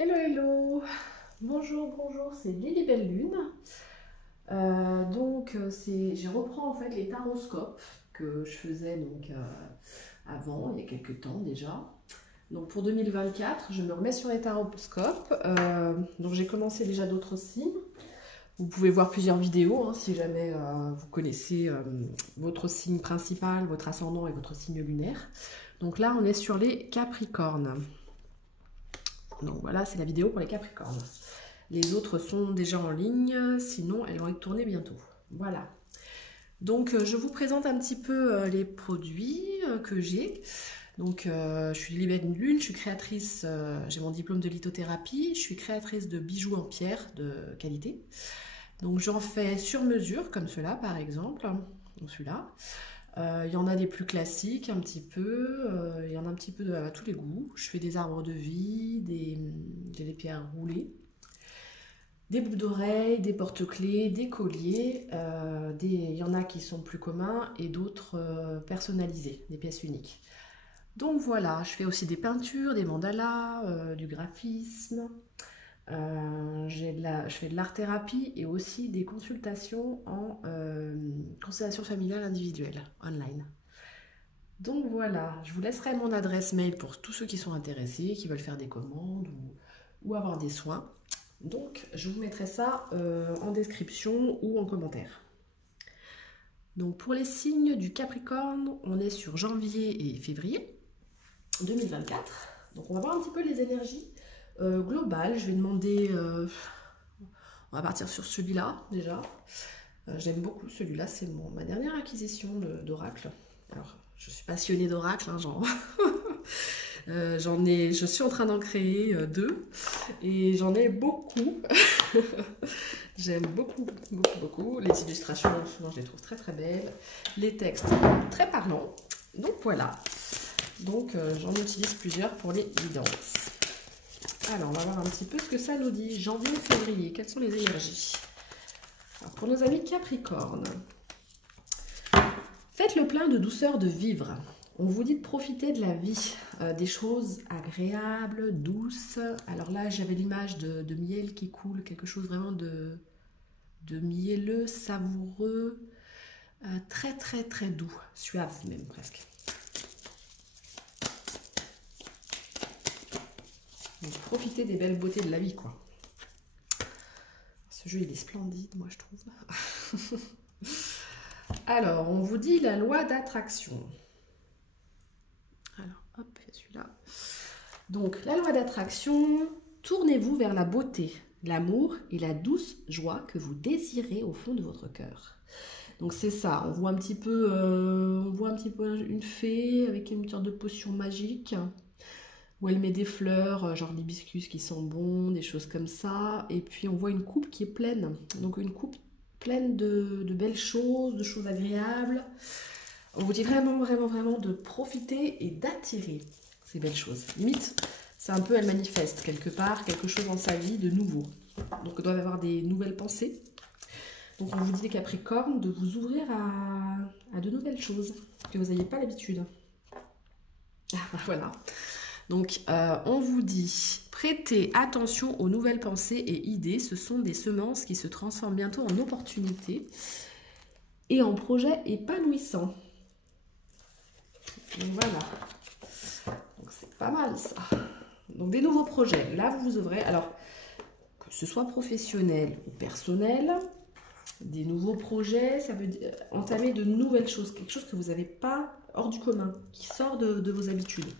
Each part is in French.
Hello, hello. Bonjour, bonjour, c'est Lily Belle Lune. Je reprends en fait les taroscopes que je faisais avant, il y a quelques temps déjà. Donc pour 2024, je me remets sur les taroscopes. Donc j'ai commencé déjà d'autres signes. Vous pouvez voir plusieurs vidéos hein, si jamais vous connaissez votre signe principal, votre ascendant et votre signe lunaire. Donc là, on est sur les Capricornes. Donc voilà, c'est la vidéo pour les Capricornes. Les autres sont déjà en ligne, sinon elles vont être tournées bientôt. Voilà. Donc je vous présente un petit peu les produits que j'ai. Donc je suis Lily Belle Lune, je suis créatrice, j'ai mon diplôme de lithothérapie, je suis créatrice de bijoux en pierre de qualité. Donc j'en fais sur mesure, comme cela par exemple, donc celui-là. Il y en a des plus classiques un petit peu, il y en a un petit peu à tous les goûts. Je fais des arbres de vie, j'ai des pierres roulées, des boucles d'oreilles, des porte-clés, des colliers. Il y en a qui sont plus communs et d'autres personnalisés, des pièces uniques. Donc voilà, je fais aussi des peintures, des mandalas, du graphisme. Je fais de l'art-thérapie et aussi des consultations en constellation familiale individuelle, online. Donc voilà, je vous laisserai mon adresse mail pour tous ceux qui sont intéressés, qui veulent faire des commandes ou avoir des soins. Donc je vous mettrai ça en description ou en commentaire. Donc pour les signes du Capricorne, on est sur janvier et février 2024. Donc on va voir un petit peu les énergies globales. Je vais demander, on va partir sur celui-là déjà. J'aime beaucoup celui-là, c'est ma dernière acquisition d'oracle. Alors je suis passionnée d'oracle, hein, genre. Je suis en train d'en créer deux et j'en ai beaucoup. J'aime beaucoup, beaucoup, beaucoup. Les illustrations, souvent je les trouve très très belles. Les textes, très parlants. Donc voilà. Donc j'en utilise plusieurs pour les guidances. Alors on va voir un petit peu ce que ça nous dit. Janvier, février, quelles sont les énergies? Alors, pour nos amis Capricorne, faites le plein de douceur de vivre. On vous dit de profiter de la vie, des choses agréables, douces. Alors là, j'avais l'image de miel qui coule, quelque chose vraiment de mielleux, savoureux, très très très doux, suave même presque. Donc, profitez des belles beautés de la vie, quoi. Ce jeu, il est splendide, moi, je trouve. Alors, on vous dit la loi d'attraction. Alors, hop, il y a celui-là. Donc, la loi d'attraction, tournez-vous vers la beauté, l'amour et la douce joie que vous désirez au fond de votre cœur. Donc c'est ça, on voit un petit peu une fée avec une sorte de potion magique où elle met des fleurs, genre l'hibiscus qui sent bon, des choses comme ça. Et puis on voit une coupe qui est pleine, donc une coupe pleine de belles choses, de choses agréables. On vous dit vraiment, vraiment, vraiment de profiter et d'attirer ces belles choses. Limite, c'est un peu, elle manifeste quelque part quelque chose dans sa vie de nouveau. Donc, elle doit y avoir des nouvelles pensées. Donc, on vous dit, les Capricornes, de vous ouvrir à de nouvelles choses que vous n'aviez pas l'habitude. Ah, voilà. Donc, on vous dit, prêtez attention aux nouvelles pensées et idées. Ce sont des semences qui se transforment bientôt en opportunités et en projets épanouissants. Donc, voilà. Donc, c'est pas mal, ça. Donc, des nouveaux projets. Là, vous vous ouvrez. Alors, que ce soit professionnel ou personnel, des nouveaux projets, ça veut dire entamer de nouvelles choses. Quelque chose que vous n'avez pas hors du commun, qui sort de vos habitudes.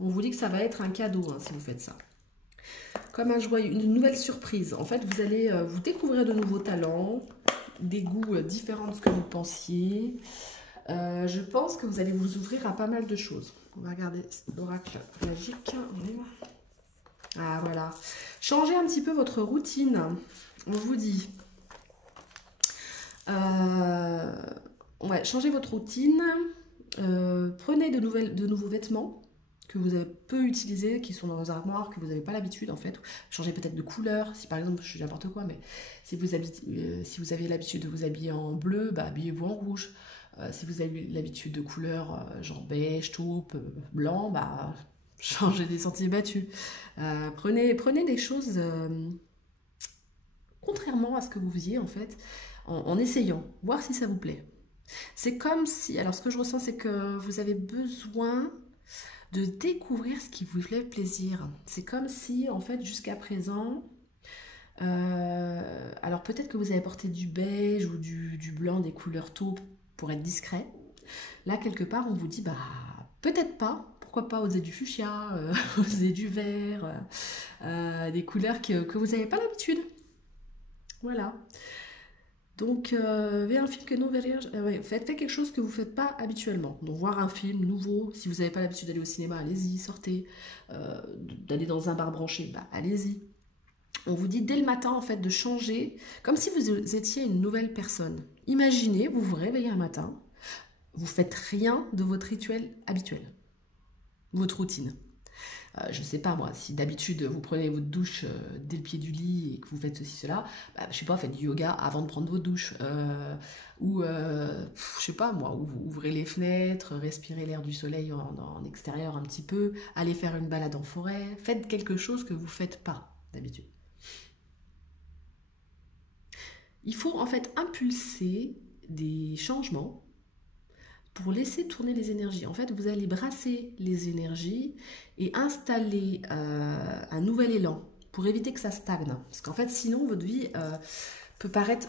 On vous dit que ça va être un cadeau hein, si vous faites ça. Comme un joyeux, une nouvelle surprise. En fait, vous allez vous découvrir de nouveaux talents, des goûts différents de ce que vous pensiez. Je pense que vous allez vous ouvrir à pas mal de choses. On va regarder l'oracle magique. Ah voilà. Changez un petit peu votre routine. On vous dit. Ouais, changez votre routine. Prenez de nouveaux vêtements que vous avez peu utilisés, qui sont dans vos armoires, que vous n'avez pas l'habitude en fait. Changez peut-être de couleur, si par exemple, je dis n'importe quoi, mais si vous avez l'habitude de vous habiller en bleu, bah, habillez-vous en rouge. Si vous avez l'habitude de couleurs genre beige, taupe, blanc, bah, changer des sentiers battus. Prenez des choses contrairement à ce que vous faisiez en fait, en essayant, voir si ça vous plaît. C'est comme si, alors ce que je ressens, c'est que vous avez besoin de découvrir ce qui vous fait plaisir. C'est comme si, en fait, jusqu'à présent, alors peut-être que vous avez porté du beige ou du blanc, des couleurs taupes pour être discret. Là, quelque part, on vous dit, bah, peut-être pas. Pourquoi pas oser du fuchsia, oser du vert, des couleurs que vous n'avez pas l'habitude. Voilà. Donc, vers un film que non, ouais, faites quelque chose que vous ne faites pas habituellement. Donc, voir un film nouveau, si vous n'avez pas l'habitude d'aller au cinéma, allez-y, sortez. D'aller dans un bar branché, bah, allez-y. On vous dit dès le matin, en fait, de changer, comme si vous étiez une nouvelle personne. Imaginez, vous vous réveillez un matin, vous faites rien de votre rituel habituel, votre routine. Je ne sais pas moi, si d'habitude vous prenez votre douche dès le pied du lit et que vous faites ceci, cela, bah, je sais pas, faites du yoga avant de prendre votre douche. Je sais pas moi, vous ouvrez les fenêtres, respirez l'air du soleil en extérieur un petit peu, allez faire une balade en forêt, faites quelque chose que vous ne faites pas d'habitude. Il faut en fait impulser des changements pour laisser tourner les énergies. En fait, vous allez brasser les énergies et installer un nouvel élan pour éviter que ça stagne. Parce qu'en fait, sinon, votre vie peut paraître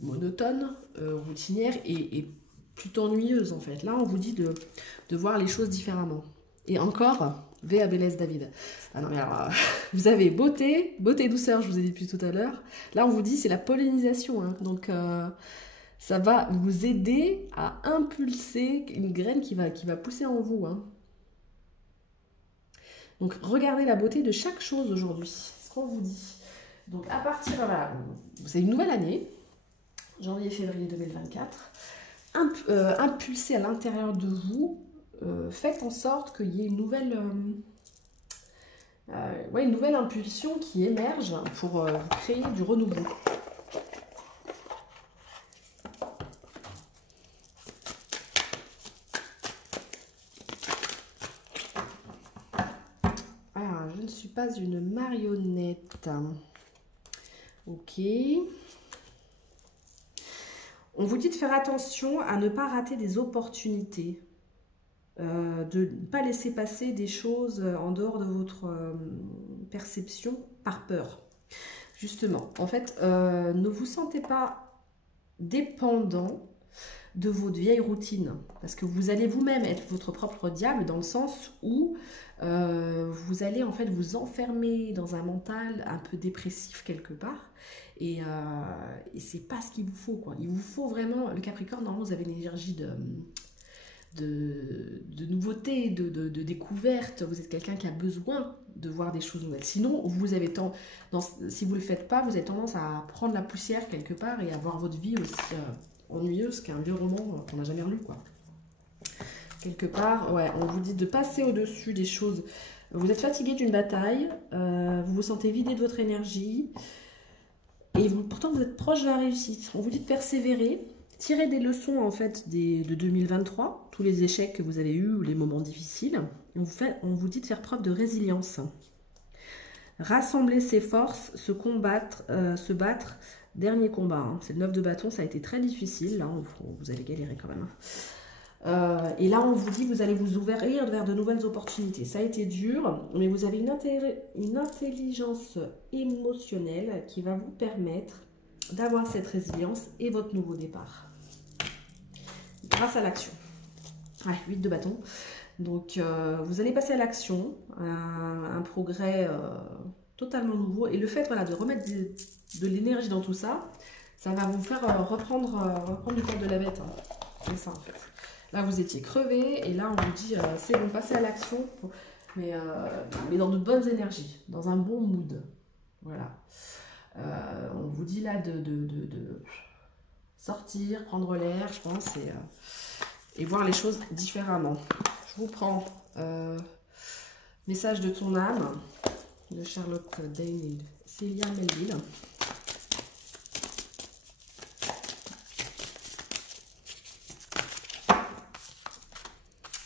monotone, routinière et plutôt ennuyeuse, en fait. Là, on vous dit de voir les choses différemment. Et encore, Vea Bellez David. Ah non, mais alors, vous avez beauté, douceur, je vous ai dit depuis tout à l'heure. Là, on vous dit, c'est la pollinisation. Hein. Donc, ça va vous aider à impulser une graine qui va pousser en vous. Hein. Donc, regardez la beauté de chaque chose aujourd'hui. C'est ce qu'on vous dit. Donc, à partir, voilà, c'est une nouvelle année, janvier-février 2024. Impulsez à l'intérieur de vous. Faites en sorte qu'il y ait une nouvelle impulsion qui émerge pour créer du renouveau. Ah, je ne suis pas une marionnette. Ok. On vous dit de faire attention à ne pas rater des opportunités. De ne pas laisser passer des choses en dehors de votre perception par peur. Justement, en fait, ne vous sentez pas dépendant de votre vieille routine, parce que vous allez vous-même être votre propre diable dans le sens où vous allez en fait vous enfermer dans un mental un peu dépressif quelque part, et c'est pas ce qu'il vous faut, quoi. Il vous faut vraiment, le Capricorne, normalement vous avez une énergie de nouveauté, de découverte. Vous êtes quelqu'un qui a besoin de voir des choses nouvelles. Sinon, si vous ne le faites pas, vous avez tendance à prendre la poussière quelque part et à voir votre vie aussi ennuyeuse qu'un vieux roman qu'on n'a jamais relu, quoi. Quelque part, ouais, on vous dit de passer au-dessus des choses. Vous êtes fatigué d'une bataille, vous vous sentez vidé de votre énergie, et pourtant vous êtes proche de la réussite. On vous dit de persévérer. Tirez des leçons en fait de 2023, tous les échecs que vous avez eus ou les moments difficiles. On vous dit de faire preuve de résilience. Rassembler ses forces, se battre. Dernier combat, hein. C'est le 9 de bâton, ça a été très difficile. Là, vous allez galérer quand même. Et là, on vous dit que vous allez vous ouvrir vers de nouvelles opportunités. Ça a été dur, mais vous avez une intelligence émotionnelle qui va vous permettre d'avoir cette résilience et votre nouveau départ. Grâce à l'action. Ouais, 8 de bâton. Donc, vous allez passer à l'action, un progrès totalement nouveau. Et le fait, voilà, de remettre de l'énergie dans tout ça, ça va vous faire reprendre du poil de la bête. Hein. C'est ça, en fait. Là, vous étiez crevé, et là, on vous dit, c'est bon, passez à l'action, mais dans de bonnes énergies, dans un bon mood. Voilà. On vous dit là de sortir, prendre l'air, je pense, et voir les choses différemment. Je vous prends Message de ton âme de Charlotte Dane et Célia Melville.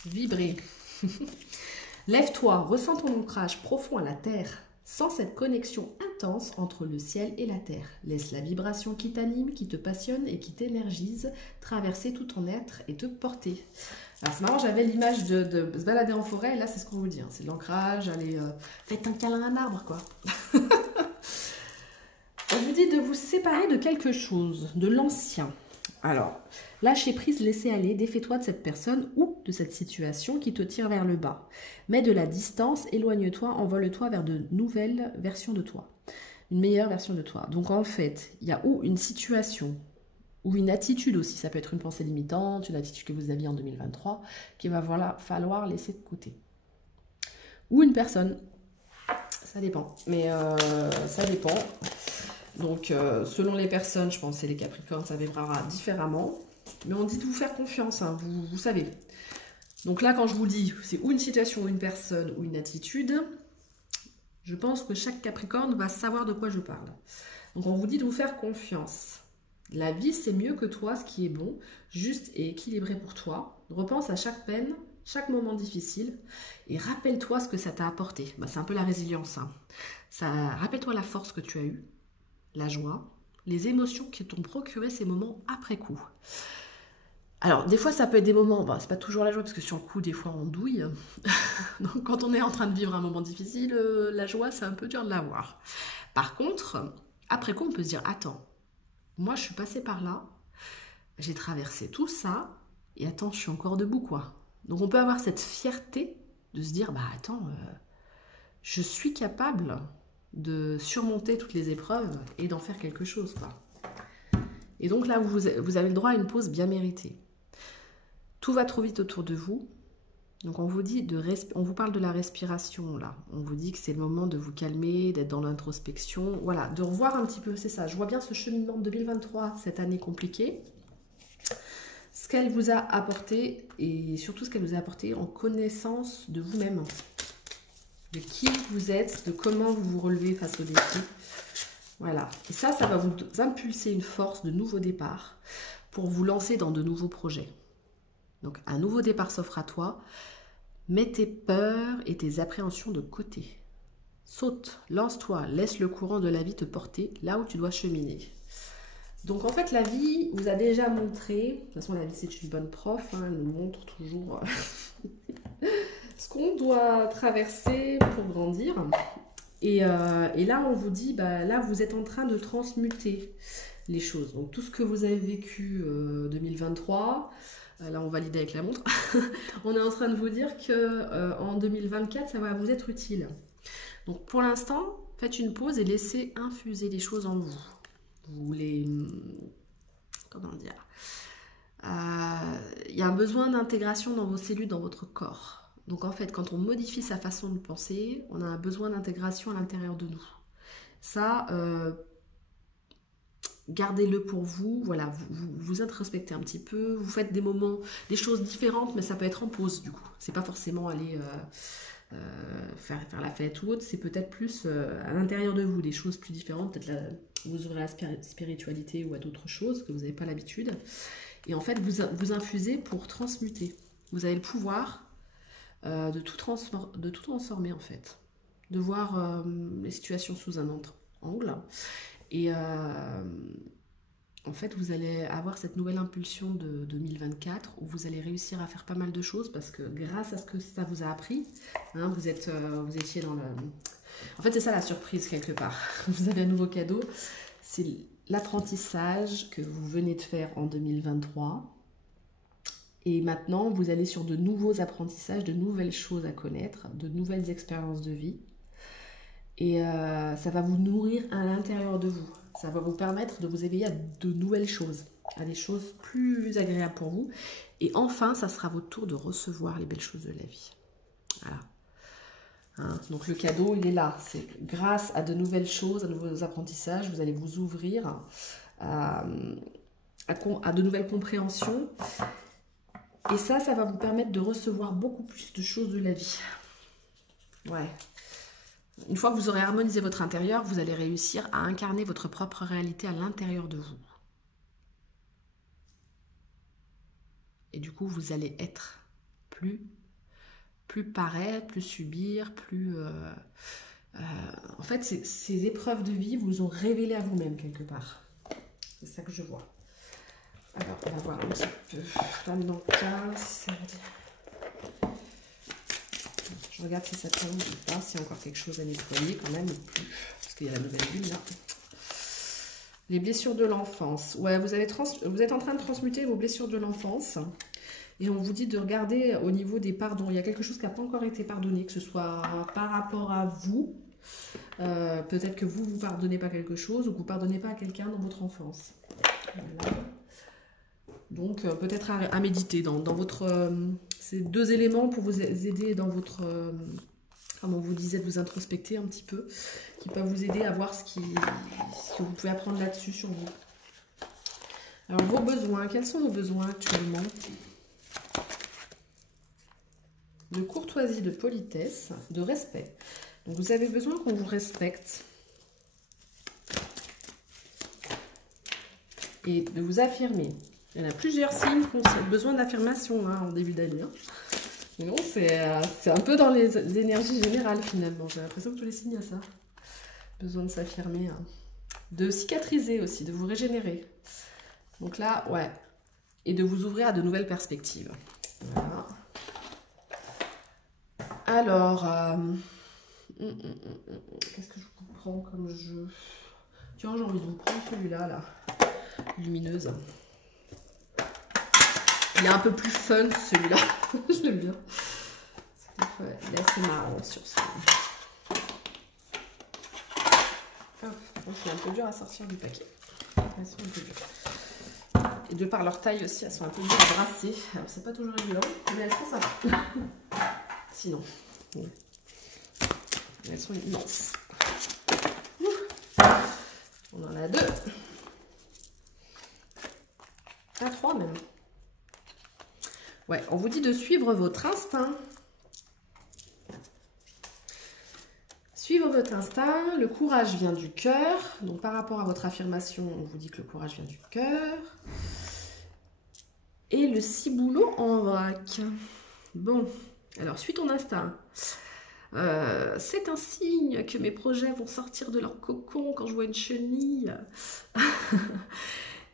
Vibrer. Lève-toi, ressens ton ancrage profond à la terre. Sens cette connexion intense entre le ciel et la terre. Laisse la vibration qui t'anime, qui te passionne et qui t'énergise traverser tout ton être et te porter. Alors c'est marrant, j'avais l'image de se balader en forêt, et là c'est ce qu'on vous dit, hein, c'est de l'ancrage, allez, faites un câlin à un arbre quoi. On vous dit de vous séparer de quelque chose, de l'ancien. Alors, lâchez prise, laissez aller, défais-toi de cette personne ou de cette situation qui te tire vers le bas. Mets de la distance, éloigne-toi, envole-toi vers de nouvelles versions de toi. Une meilleure version de toi. Donc en fait, il y a ou une situation, ou une attitude aussi, ça peut être une pensée limitante, une attitude que vous aviez en 2023, qu'il va falloir laisser de côté. Ou une personne, ça dépend, mais ça dépend. Donc, selon les personnes, je pense que c'est les Capricornes, ça vibrera différemment. Mais on dit de vous faire confiance, hein, vous savez. Donc là, quand je vous dis, c'est ou une situation, ou une personne, ou une attitude, je pense que chaque Capricorne va savoir de quoi je parle. Donc, on vous dit de vous faire confiance. La vie, c'est mieux que toi, ce qui est bon, juste et équilibré pour toi. Repense à chaque peine, chaque moment difficile, et rappelle-toi ce que ça t'a apporté. Bah, c'est un peu la résilience. Hein. Rappelle-toi la force que tu as eue, la joie, les émotions qui t'ont procuré ces moments après coup. Alors, des fois, ça peut être des moments, c'est pas toujours la joie, parce que sur le coup, des fois, on douille. Donc, quand on est en train de vivre un moment difficile, la joie, c'est un peu dur de l'avoir. Par contre, après coup, on peut se dire, attends, moi, je suis passée par là, j'ai traversé tout ça, et attends, je suis encore debout, quoi. Donc, on peut avoir cette fierté de se dire, attends, je suis capable de surmonter toutes les épreuves et d'en faire quelque chose, quoi. Et donc là, vous avez le droit à une pause bien méritée. Tout va trop vite autour de vous. Donc on vous dit on vous parle de la respiration là. On vous dit que c'est le moment de vous calmer, d'être dans l'introspection. Voilà, de revoir un petit peu, c'est ça. Je vois bien ce cheminement de 2023, cette année compliquée. Ce qu'elle vous a apporté et surtout ce qu'elle vous a apporté en connaissance de vous-même. De qui vous êtes, de comment vous vous relevez face aux défis. Voilà. Et ça va vous impulser une force de nouveau départ pour vous lancer dans de nouveaux projets. Donc, un nouveau départ s'offre à toi. Mets tes peurs et tes appréhensions de côté. Saute, lance-toi, laisse le courant de la vie te porter là où tu dois cheminer. Donc, en fait, la vie vous a déjà montré, de toute façon, la vie, c'est une bonne prof, hein, elle nous montre toujours ce qu'on doit traverser pour grandir. Et là, on vous dit, là, vous êtes en train de transmuter les choses. Donc, tout ce que vous avez vécu 2023, là, on valide avec la montre. On est en train de vous dire qu'en 2024, ça va vous être utile. Donc, pour l'instant, faites une pause et laissez infuser les choses en vous. Vous les... Comment dire ? Il y a un besoin d'intégration dans vos cellules, dans votre corps. Donc en fait, quand on modifie sa façon de penser, on a un besoin d'intégration à l'intérieur de nous. Ça, gardez-le pour vous. Voilà, vous introspectez un petit peu, vous faites des moments, des choses différentes, mais ça peut être en pause du coup. C'est pas forcément aller faire la fête ou autre, c'est peut-être plus à l'intérieur de vous, des choses plus différentes. Peut-être vous aurez la spiritualité ou à d'autres choses que vous n'avez pas l'habitude. Et en fait, vous infusez pour transmuter. Vous avez le pouvoir de tout transformer en fait, de voir les situations sous un autre angle et en fait vous allez avoir cette nouvelle impulsion de 2024 où vous allez réussir à faire pas mal de choses parce que grâce à ce que ça vous a appris, hein, vous étiez dans le... En fait c'est ça la surprise quelque part, vous avez un nouveau cadeau, c'est l'apprentissage que vous venez de faire en 2023. Et maintenant, vous allez sur de nouveaux apprentissages, de nouvelles choses à connaître, de nouvelles expériences de vie. Et ça va vous nourrir à l'intérieur de vous. Ça va vous permettre de vous éveiller à de nouvelles choses, à des choses plus agréables pour vous. Et enfin, ça sera votre tour de recevoir les belles choses de la vie. Voilà. Hein, donc le cadeau, il est là. C'est grâce à de nouvelles choses, à de nouveaux apprentissages, vous allez vous ouvrir à de nouvelles compréhensions. Et ça va vous permettre de recevoir beaucoup plus de choses de la vie. Ouais. Une fois que vous aurez harmonisé votre intérieur, vous allez réussir à incarner votre propre réalité à l'intérieur de vous. Et du coup, vous allez être plus plus paraître, plus subir, plus... en fait, ces épreuves de vie vous ont révélé à vous-même quelque part. C'est ça que je vois. Alors, on va voir un petit peu. Flamme dans le cas, si ça veut dire... Je regarde si ça tombe ou pas, s'il y a encore quelque chose à nettoyer quand même, ou plus. Parce qu'il y a la nouvelle lune là. Les blessures de l'enfance. Ouais, vous êtes en train de transmuter vos blessures de l'enfance. Et on vous dit de regarder au niveau des pardons. Il y a quelque chose qui n'a pas encore été pardonné, que ce soit par rapport à vous. Peut-être que vous ne pardonnez pas quelque chose ou que vous ne pardonnez pas à quelqu'un dans votre enfance. Voilà. Donc, peut-être à méditer dans votre... ces deux éléments pour vous aider dans votre... comme on vous disait, de vous introspecter un petit peu, qui peuvent vous aider à voir ce que vous pouvez apprendre là-dessus sur vous. Alors, vos besoins, quels sont vos besoins actuellement? De courtoisie, de politesse, de respect. Donc, vous avez besoin qu'on vous respecte. Et de vous affirmer. Il y en a plusieurs signes qui ont besoin d'affirmation hein, en début d'année. Hein. Non, c'est un peu dans les énergies générales finalement. J'ai l'impression que tous les signes ont ça. Besoin de s'affirmer. Hein. De cicatriser aussi, de vous régénérer. Donc là, ouais. Et de vous ouvrir à de nouvelles perspectives. Voilà. Alors, qu'est-ce que je vous prends comme jeu? Tiens, j'ai envie de vous prendre celui-là, là. Lumineuse. Il est un peu plus fun celui-là. Je l'aime bien. Il est assez marrant sur ça. C'est un peu dur à sortir du paquet. Elles sont un peu dures. Et de par leur taille aussi, elles sont un peu dures à brasser. Alors c'est pas toujours évident, mais elles sont sympas. Sinon, elles sont immenses. On en a 2. À 3 même. Ouais, on vous dit de suivre votre instinct. Suivre votre instinct. Le courage vient du cœur. Donc, par rapport à votre affirmation, on vous dit que le courage vient du cœur. Et le ciboulot en vrac. Bon, alors, suis ton instinct. C'est un signe que mes projets vont sortir de leur cocon quand je vois une chenille.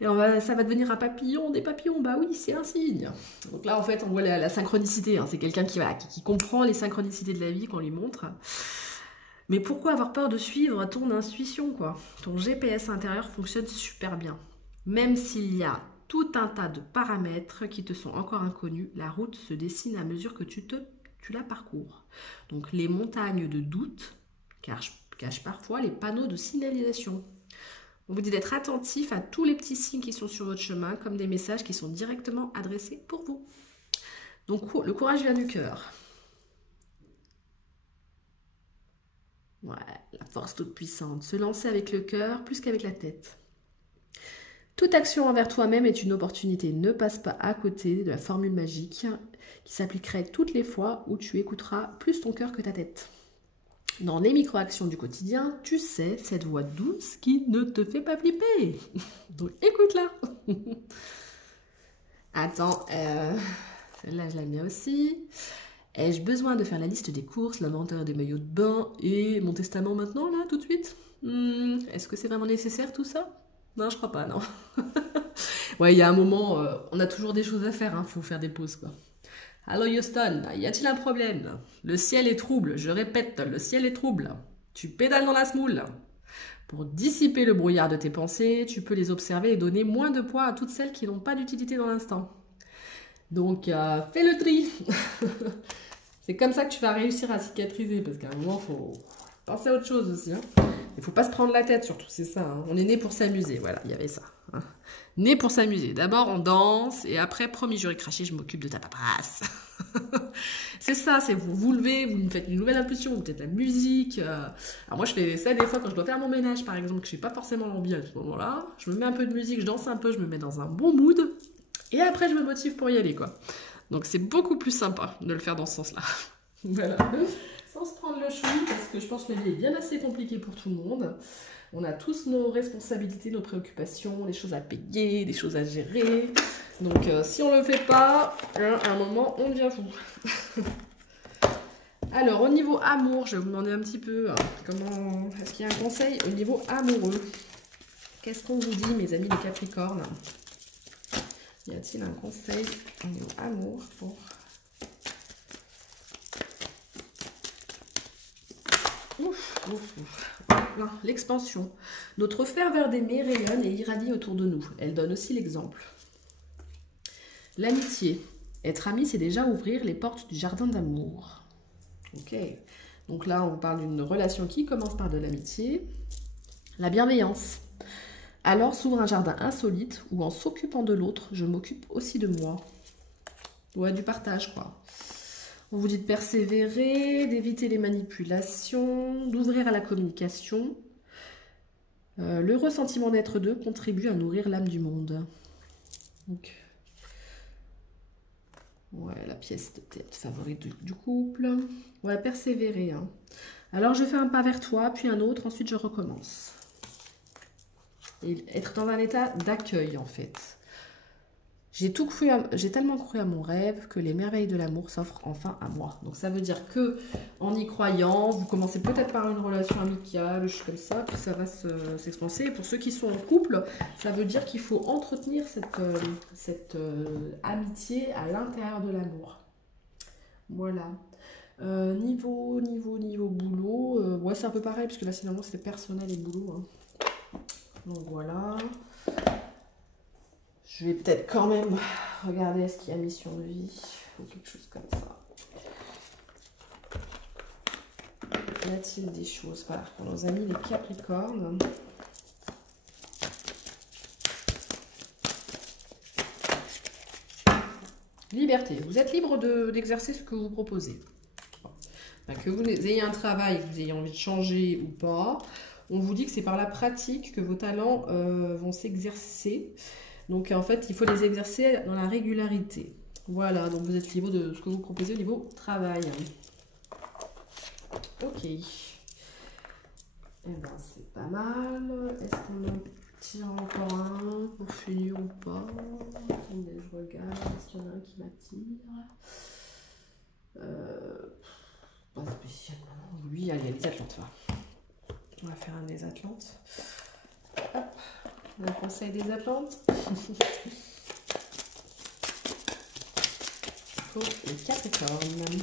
Et ça va devenir un papillon, des papillons, bah oui, c'est un signe. Donc là, en fait, on voit la synchronicité. Hein. C'est quelqu'un qui comprend les synchronicités de la vie qu'on lui montre. Mais pourquoi avoir peur de suivre ton intuition, quoi? Ton GPS intérieur fonctionne super bien. Même s'il y a tout un tas de paramètres qui te sont encore inconnus, la route se dessine à mesure que tu la parcours. Donc les montagnes de doute cachent parfois les panneaux de signalisation. On vous dit d'être attentif à tous les petits signes qui sont sur votre chemin, comme des messages qui sont directement adressés pour vous. Donc, le courage vient du cœur. Ouais, la force toute puissante. Se lancer avec le cœur plus qu'avec la tête. Toute action envers toi-même est une opportunité. Ne passe pas à côté de la formule magique qui s'appliquerait toutes les fois où tu écouteras plus ton cœur que ta tête. Dans les micro-actions du quotidien, tu sais, cette voix douce qui ne te fait pas flipper. Donc, écoute-la. Attends, celle-là, je l'aime bien aussi. Ai-je besoin de faire la liste des courses, l'inventaire des maillots de bain et mon testament maintenant, là, tout de suite? Est-ce que c'est vraiment nécessaire, tout ça? Non, je crois pas, non. Ouais, il y a un moment, on a toujours des choses à faire, hein, faut faire des pauses, quoi. Allô Houston, y a-t-il un problème? Le ciel est trouble, je répète, le ciel est trouble. Tu pédales dans la semoule. Pour dissiper le brouillard de tes pensées, tu peux les observer et donner moins de poids à toutes celles qui n'ont pas d'utilité dans l'instant. Donc, fais le tri. C'est comme ça que tu vas réussir à cicatriser, parce qu'à un moment, il faut penser à autre chose aussi. Hein. Il ne faut pas se prendre la tête, surtout, c'est ça. Hein. On est né pour s'amuser, voilà, il y avait ça. Hein. Né pour s'amuser. D'abord, on danse, et après, promis, j'aurai craché, je m'occupe de ta paperasse. C'est ça, c'est vous levez, vous me faites une nouvelle impulsion, vous faites de la musique. Alors moi, je fais ça des fois quand je dois faire mon ménage, par exemple, que je n'ai pas forcément l'envie à ce moment-là. Je me mets un peu de musique, je danse un peu, je me mets dans un bon mood. Et après, je me motive pour y aller, quoi. Donc, c'est beaucoup plus sympa de le faire dans ce sens-là. Voilà. Sans se prendre le chou, parce que je pense que la vie est bien assez compliquée pour tout le monde. On a tous nos responsabilités, nos préoccupations, des choses à payer, des choses à gérer. Donc, si on ne le fait pas, à un moment, on devient fou. Alors, au niveau amour, je vais vous demander un petit peu comment est-ce qu'il y a un conseil au niveau amoureux. Qu'est-ce qu'on vous dit, mes amis les Capricornes? Y a-t-il un conseil au niveau amour pour... L'expansion. Notre ferveur d'aimer rayonne et irradie autour de nous. Elle donne aussi l'exemple. L'amitié. Être ami, c'est déjà ouvrir les portes du jardin d'amour. Ok. Donc là, on parle d'une relation qui commence par de l'amitié. La bienveillance. Alors s'ouvre un jardin insolite où en s'occupant de l'autre, je m'occupe aussi de moi. Ouais, du partage, quoi. On vous dit de persévérer, d'éviter les manipulations, d'ouvrir à la communication. Le ressentiment d'être deux contribue à nourrir l'âme du monde. Donc, ouais, la pièce de théâtre favorite du couple. Ouais, persévérer. Hein. Alors, je fais un pas vers toi, puis un autre, ensuite je recommence. Et être dans un état d'accueil, en fait. J'ai tellement cru à mon rêve que les merveilles de l'amour s'offrent enfin à moi. Donc ça veut dire que en y croyant, vous commencez peut-être par une relation amicale, comme ça, puis ça va s'expanser. Et pour ceux qui sont en couple, ça veut dire qu'il faut entretenir cette amitié à l'intérieur de l'amour. Voilà. Niveau boulot, ouais, c'est un peu pareil, parce que là, finalement, c'est personnel et boulot. Hein. Donc voilà. Je vais peut-être quand même regarder est-ce qu'il y a mission de vie ou quelque chose comme ça. Y a-t-il des choses pour nos amis les Capricornes? Liberté. Vous êtes libre d'exercer ce que vous proposez. Que vous ayez un travail, que vous ayez envie de changer ou pas, on vous dit que c'est par la pratique que vos talents vont s'exercer. Donc en fait, il faut les exercer dans la régularité. Voilà, donc vous êtes libre de ce que vous proposez au niveau travail. Ok. Eh ben c'est pas mal. Est-ce qu'on en tire encore un pour finir ou pas? Attendez, je regarde. Est-ce qu'il y en a un qui m'attire? Pas spécialement. Oui, allez, les Atlantes. On va faire un des Atlantes. Hop. Le conseil des Atlantes. Pour les Capricornes.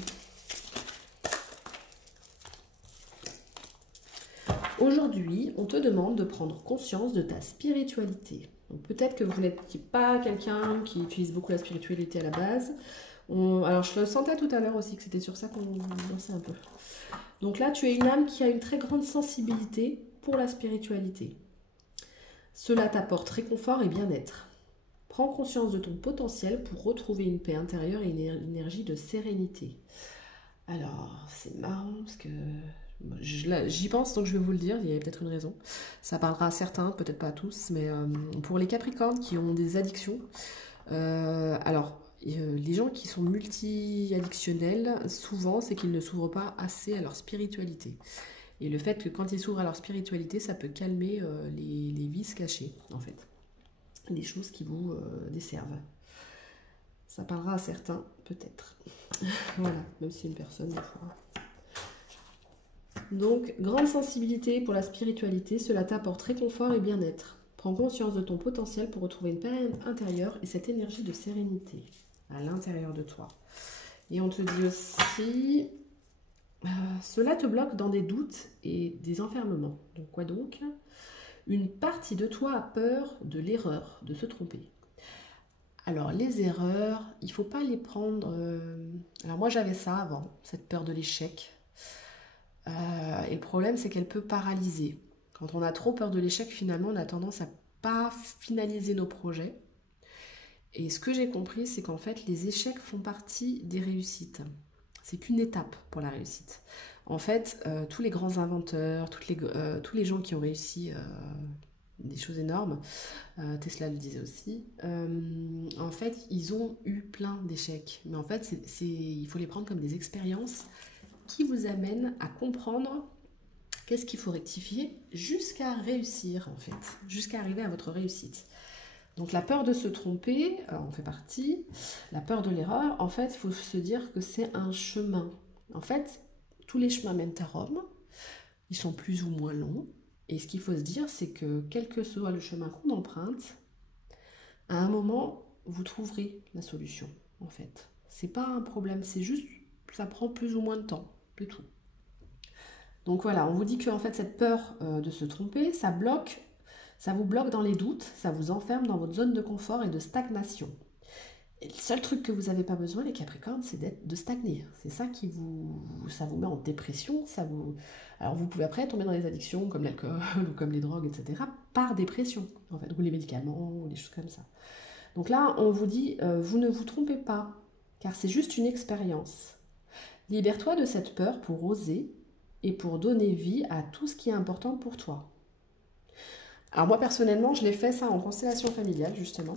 Aujourd'hui, on te demande de prendre conscience de ta spiritualité. Donc peut-être que vous n'êtes pas quelqu'un qui utilise beaucoup la spiritualité à la base. Alors je le sentais tout à l'heure aussi que c'était sur ça qu'on dansait un peu. Donc là, tu es une âme qui a une très grande sensibilité pour la spiritualité. Cela t'apporte réconfort et bien-être. Prends conscience de ton potentiel pour retrouver une paix intérieure et une énergie de sérénité. Alors, c'est marrant parce que j'y pense, donc je vais vous le dire, il y a peut-être une raison. Ça parlera à certains, peut-être pas à tous, mais pour les Capricornes qui ont des addictions, les gens qui sont multi-addictionnels, souvent, c'est qu'ils ne s'ouvrent pas assez à leur spiritualité. Et le fait que quand ils s'ouvrent à leur spiritualité, ça peut calmer les vices cachés, en fait. Les choses qui vous desservent. Ça parlera à certains, peut-être. Voilà, même si c'est une personne, des fois. Donc, grande sensibilité pour la spiritualité, cela t'apporte réconfort et bien-être. Prends conscience de ton potentiel pour retrouver une paix intérieure et cette énergie de sérénité à l'intérieur de toi. Et on te dit aussi... cela te bloque dans des doutes et des enfermements. Donc quoi donc? Une partie de toi a peur de l'erreur, de se tromper. Alors les erreurs, il ne faut pas les prendre... Alors moi j'avais ça avant, cette peur de l'échec. Et le problème c'est qu'elle peut paralyser. Quand on a trop peur de l'échec, finalement on a tendance à pas finaliser nos projets. Et ce que j'ai compris, c'est qu'en fait les échecs font partie des réussites. C'est qu'une étape pour la réussite. En fait, tous les grands inventeurs, tous les gens qui ont réussi des choses énormes, Tesla le disait aussi, en fait, ils ont eu plein d'échecs. Mais en fait, il faut les prendre comme des expériences qui vous amènent à comprendre qu'est-ce qu'il faut rectifier jusqu'à réussir, en fait, jusqu'à arriver à votre réussite. Donc la peur de se tromper, on fait partie. La peur de l'erreur, en fait, il faut se dire que c'est un chemin. En fait, tous les chemins mènent à Rome, ils sont plus ou moins longs, et ce qu'il faut se dire, c'est que quel que soit le chemin qu'on emprunte, à un moment, vous trouverez la solution, en fait. C'est pas un problème, c'est juste, ça prend plus ou moins de temps, c'est tout. Donc voilà, on vous dit que en fait, cette peur de se tromper, ça vous bloque dans les doutes, ça vous enferme dans votre zone de confort et de stagnation. Et le seul truc que vous n'avez pas besoin, les Capricornes, c'est de stagner. C'est ça ça vous met en dépression. Alors vous pouvez après tomber dans les addictions comme l'alcool ou comme les drogues, etc. par dépression, en fait, ou les médicaments, ou des choses comme ça. Donc là, on vous dit, vous ne vous trompez pas, car c'est juste une expérience. Libère-toi de cette peur pour oser et pour donner vie à tout ce qui est important pour toi. Alors moi personnellement, je l'ai fait ça en constellation familiale justement,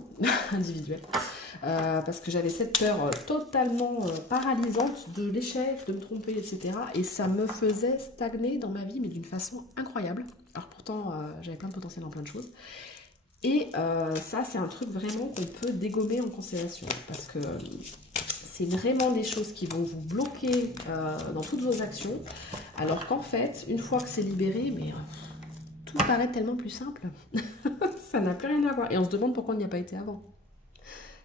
individuelle, parce que j'avais cette peur totalement paralysante de l'échec, de me tromper, etc. Et ça me faisait stagner dans ma vie, mais d'une façon incroyable. Alors pourtant, j'avais plein de potentiel dans plein de choses. Et ça, c'est un truc vraiment qu'on peut dégommer en constellation, parce que c'est vraiment des choses qui vont vous bloquer dans toutes vos actions, alors qu'en fait, une fois que c'est libéré, mais... tout paraît tellement plus simple. Ça n'a plus rien à voir. Et on se demande pourquoi on n'y a pas été avant.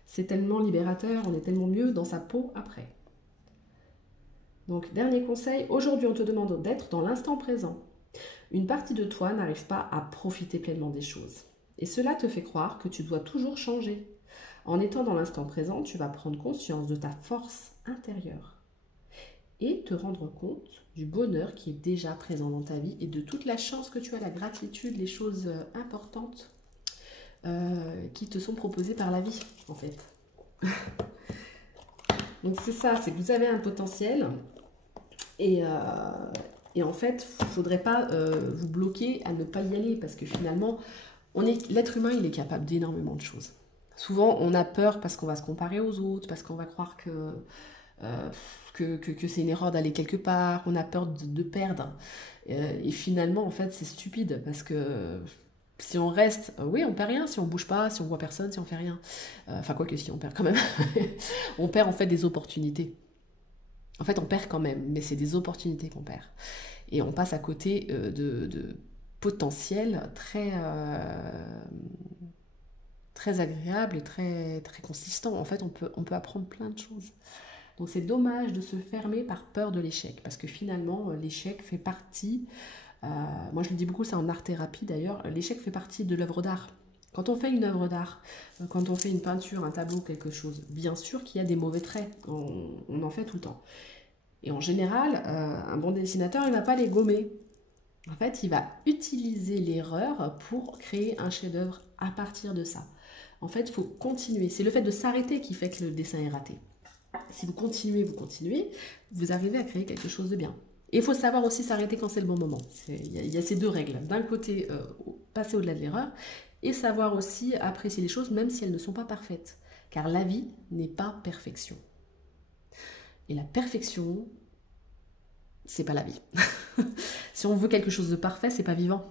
C'est tellement libérateur, on est tellement mieux dans sa peau après. Donc, dernier conseil, aujourd'hui on te demande d'être dans l'instant présent. Une partie de toi n'arrive pas à profiter pleinement des choses. Et cela te fait croire que tu dois toujours changer. En étant dans l'instant présent, tu vas prendre conscience de ta force intérieure et te rendre compte du bonheur qui est déjà présent dans ta vie et de toute la chance que tu as, la gratitude, les choses importantes qui te sont proposées par la vie, en fait. Donc c'est ça, c'est que vous avez un potentiel et en fait, il ne faudrait pas vous bloquer à ne pas y aller parce que finalement, l'être humain, il est capable d'énormément de choses. Souvent, on a peur parce qu'on va se comparer aux autres, parce qu'on va croire que c'est une erreur d'aller quelque part, qu'on a peur de perdre. Et finalement, en fait, c'est stupide parce que si on reste, oui, on perd rien si on bouge pas, si on voit personne, si on fait rien. Enfin, quoi que si, on perd quand même. On perd en fait des opportunités. En fait, on perd quand même, mais c'est des opportunités qu'on perd. Et on passe à côté de potentiel très agréable et très consistant. En fait, on peut apprendre plein de choses. Donc c'est dommage de se fermer par peur de l'échec, parce que finalement, l'échec fait partie, moi je le dis beaucoup, c'est en art-thérapie d'ailleurs, l'échec fait partie de l'œuvre d'art. Quand on fait une œuvre d'art, quand on fait une peinture, un tableau, quelque chose, bien sûr qu'il y a des mauvais traits, on en fait tout le temps. Et en général, un bon dessinateur, il ne va pas les gommer. En fait, il va utiliser l'erreur pour créer un chef-d'œuvre à partir de ça. En fait, il faut continuer. C'est le fait de s'arrêter qui fait que le dessin est raté. Si vous continuez, vous arrivez à créer quelque chose de bien. Et il faut savoir aussi s'arrêter quand c'est le bon moment. Il y a ces deux règles. D'un côté, passer au-delà de l'erreur, et savoir aussi apprécier les choses, même si elles ne sont pas parfaites. Car la vie n'est pas perfection. Et la perfection, c'est pas la vie. Si on veut quelque chose de parfait, c'est pas vivant.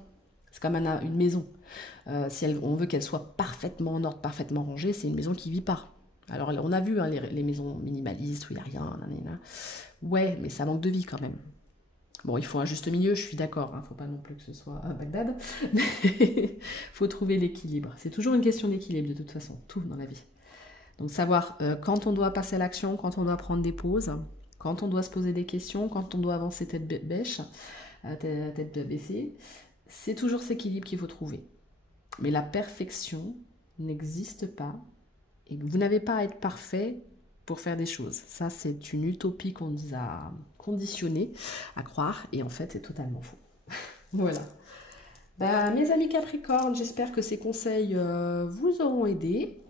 C'est comme une maison. Si on veut qu'elle soit parfaitement en ordre, parfaitement rangée, c'est une maison qui vit pas. Alors, on a vu hein, les maisons minimalistes où il n'y a rien. Nanana. Ouais, mais ça manque de vie quand même. Bon, il faut un juste milieu, je suis d'accord. Il ne faut pas non plus que ce soit à Bagdad. Mais il faut trouver l'équilibre. C'est toujours une question d'équilibre de toute façon, tout dans la vie. Donc, savoir quand on doit passer à l'action, quand on doit prendre des pauses, quand on doit se poser des questions, quand on doit avancer tête bêche, tête baissée. C'est toujours cet équilibre qu'il faut trouver. Mais la perfection n'existe pas. Et vous n'avez pas à être parfait pour faire des choses. Ça, c'est une utopie qu'on nous a conditionné à croire. Et en fait, c'est totalement faux. Voilà. Mes amis Capricorne, j'espère que ces conseils vous auront aidé.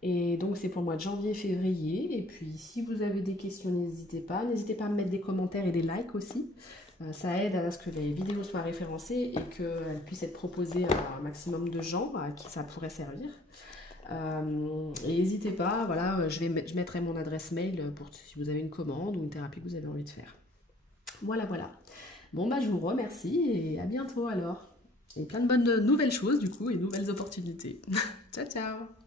Et donc, c'est pour le mois de janvier, février. Et puis, si vous avez des questions, n'hésitez pas. N'hésitez pas à me mettre des commentaires et des likes aussi. Ça aide à ce que les vidéos soient référencées et qu'elles puissent être proposées à un maximum de gens à qui ça pourrait servir. Et n'hésitez pas, voilà, je mettrai mon adresse mail pour si vous avez une commande ou une thérapie que vous avez envie de faire. Voilà. Bon, je vous remercie et à bientôt alors. Et plein de bonnes nouvelles choses du coup et nouvelles opportunités. Ciao, ciao!